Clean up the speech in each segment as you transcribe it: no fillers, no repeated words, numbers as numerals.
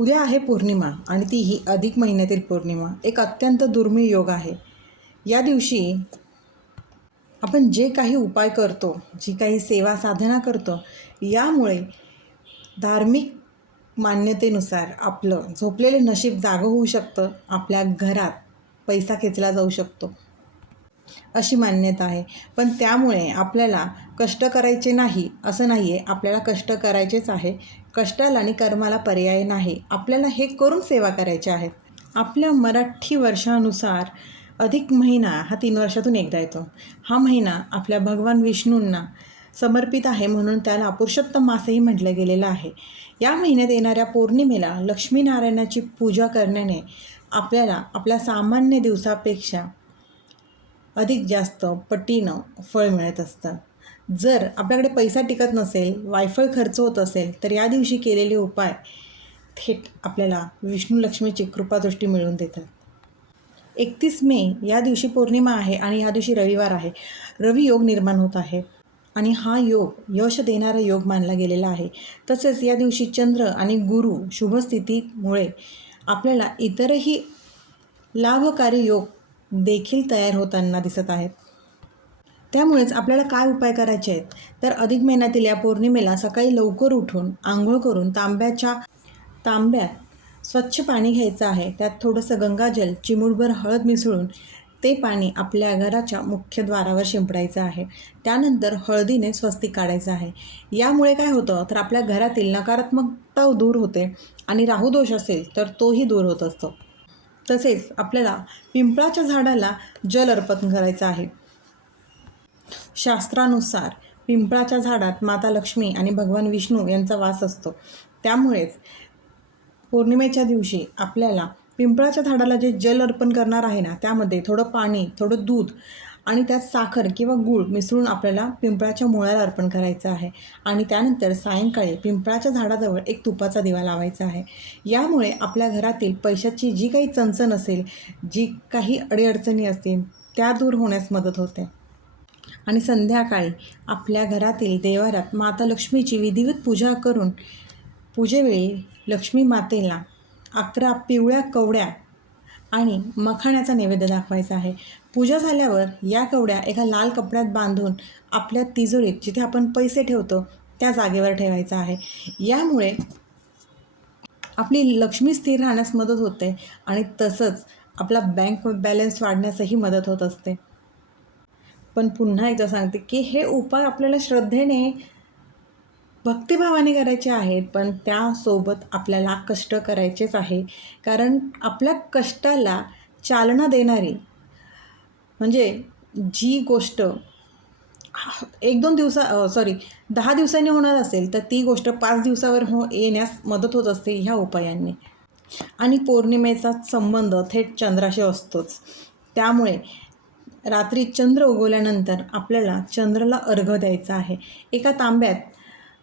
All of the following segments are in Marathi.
उद्या आहे पौर्णिमा आणि तीही अधिक महिन्यातील पौर्णिमा. एक अत्यंत दुर्मिळ योग आहे. या दिवशी आपण जे काही उपाय करतो, जी काही सेवा साधना करतो, यामुळे धार्मिक मान्यतेनुसार आपलं झोपलेलं नशीब जागं होऊ शकतं. आपल्या घरात पैसा खेचला जाऊ शकतो अशी मान्यता आहे. पण त्यामुळे आपल्याला कष्ट करायचे नाही असं नाही आहे. आपल्याला कष्ट करायचेच आहे. कष्टाला आणि कर्माला पर्याय नाही. आपल्याला हे करून सेवा करायच्या आहेत. आपल्या मराठी वर्षानुसार अधिक महिना हा 3 वर्षातून एकदा येतो. हा महिना आपल्या भगवान विष्णूंना समर्पित आहे, म्हणून त्याला पुरुषोत्तम मासही म्हटलं गेलेलं आहे. या महिन्यात येणाऱ्या पौर्णिमेला लक्ष्मीनारायणाची पूजा करण्याने आपल्याला आपल्या सामान्य दिवसापेक्षा अधिक जास्त पटीनं फळ मिळत असतं. जर आपल्याकडे पैसा टिकत नसेल, वायफळ खर्च होत असेल, तर या दिवशी केलेले उपाय थेट आपल्याला विष्णू लक्ष्मीची कृपादृष्टी मिळवून देतात. 31 मे या दिवशी पौर्णिमा आहे आणि या दिवशी रविवार आहे. रवी योग निर्माण होत आहे आणि हा योग यश देणारा योग मानला गेलेला आहे. तसेच या दिवशी चंद्र आणि गुरु शुभस्थितीमुळे आपल्याला इतरही लाभकारी योग देखील तयार होताना दिसत आहेत. त्यामुळेच आपल्याला काय उपाय करायचे आहेत, तर अधिक महिन्यातील या पौर्णिमेला सकाळी लवकर उठून आंघोळ करून तांब्यात स्वच्छ पाणी घ्यायचं आहे. त्यात थोडंसं गंगाजल, चिमूटभर हळद मिसळून ते पाणी आपल्या घराच्या मुख्यद्वारावर शिंपडायचं आहे. त्यानंतर हळदीने स्वस्तिक काढायचं आहे. यामुळे काय होतं, तर आपल्या घरातील नकारात्मकता दूर होते आणि राहुदोष असेल तर तोही दूर होत असतो. तसेच आपल्याला पिंपळाच्या झाडाला जल अर्पण करायचं आहे. शास्त्रानुसार पिंपळाच्या झाडात माता लक्ष्मी आणि भगवान विष्णू यांचा वास असतो. त्यामुळेच पौर्णिमेच्या दिवशी आपल्याला पिंपळाच्या झाडाला जे जल अर्पण करणार आहे ना, त्यामध्ये थोडं पाणी, थोडं दूध आणि त्यात साखर किंवा गूळ मिसळून आपल्याला पिंपळाच्या मुळाला अर्पण करायचं आहे. आणि त्यानंतर सायंकाळी पिंपळाच्या झाडाजवळ एक तुपाचा दिवा लावायचा आहे. यामुळे आपल्या घरातील पैशाची जी काही चणचण असेल, जी काही अडीअडचणी असतील, त्या दूर होण्यास मदत होते. आणि संध्याकाळी आपल्या घरातील देवाऱ्यात माता लक्ष्मीची विधिवत पूजा करून पूजेवेळी लक्ष्मी मातेला 11 पिवळ्या कवड्या आणि मखाण्याचा नैवेद्य दाखवायचा आहे. पूजा झाल्यावर या कवड्या एका लाल कपड्यात बांधून आपल्या तिजोरीत, जिथे आपण पैसे ठेवतो, त्या जागेवर ठेवायचा आहे. यामुळे आपली लक्ष्मी स्थिर राहण्यास मदत होते आणि तसंच आपला बँक बॅलन्स वाढण्यासही मदत होत असते. पण पुन्हा एकदा सांगते की हे उपाय आपल्याला श्रद्धेने, भक्तिभावाने करायचे आहेत. पण त्यासोबत आपल्याला कष्ट करायचेच आहे. कारण आपल्या कष्टाला चालना देणारी, म्हणजे जी गोष्ट 10 दिवसांनी होणार असेल, तर ती गोष्ट 5 दिवसावर येण्यास मदत होत असते ह्या उपायांनी. आणि पौर्णिमेचा संबंध थेट चंद्राशी असतोच. त्यामुळे रात्री चंद्र उगवल्यानंतर आपल्याला चंद्राला अर्घ्य द्यायचा आहे. एका तांब्यात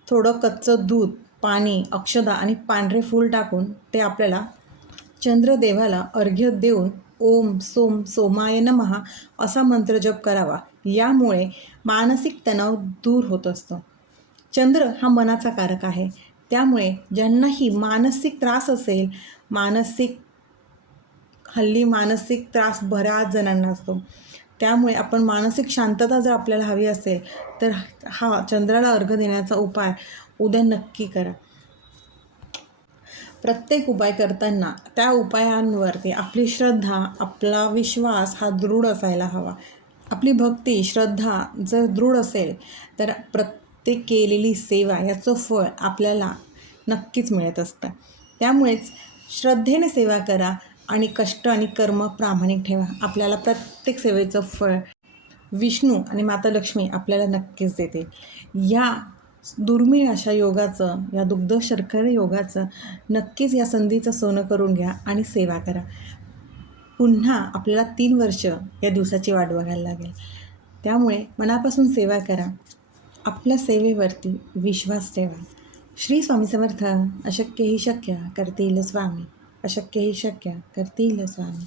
थोडं कच्चं दूध, पाणी, अक्षदा आणि पांढरे फूल टाकून ते आपल्याला चंद्रदेवाला अर्घ्य देऊन ओम सोम सोमाय नमः असा मंत्र जप करावा. यामुळे मानसिक तणाव दूर होत असतो. चंद्र हा मनाचा कारक आहे. त्यामुळे ज्यांनाही मानसिक त्रास असेल, हल्ली मानसिक त्रास बऱ्याच जणांना असतो. त्यामुळे आपण मानसिक शांतता जर आपल्याला हवी असेल, तर हा चंद्राला अर्घ्य देण्याचा उपाय उद्या नक्की करा. प्रत्येक उपाय करताना त्या उपायांवरती आपली श्रद्धा, आपला विश्वास हा दृढ असायला हवा. आपली भक्ती, श्रद्धा जर दृढ असेल, तर प्रत्येक केलेली सेवा याचं फळ आपल्याला नक्कीच मिळत असतं. त्यामुळेच श्रद्धेने सेवा करा आणि कष्ट आणि कर्म प्रामाणिक ठेवा. आपल्याला प्रत्येक सेवेचं फळ विष्णू आणि माता लक्ष्मी आपल्याला नक्कीच देते. या दुर्मिळ अशा योगाचं, या दुग्ध शर्करे योगाचं नक्कीच या संधीचं सोनं करून घ्या आणि सेवा करा. पुन्हा आपल्याला 3 वर्ष या दिवसाची वाट बघायला लागेल. त्यामुळे मनापासून सेवा करा. आपल्या सेवेवरती विश्वास ठेवा. श्री स्वामी समर्थ. अशक्य ही शक्य करतील स्वामी. अशक्य ही शक्य करतील स्वामी.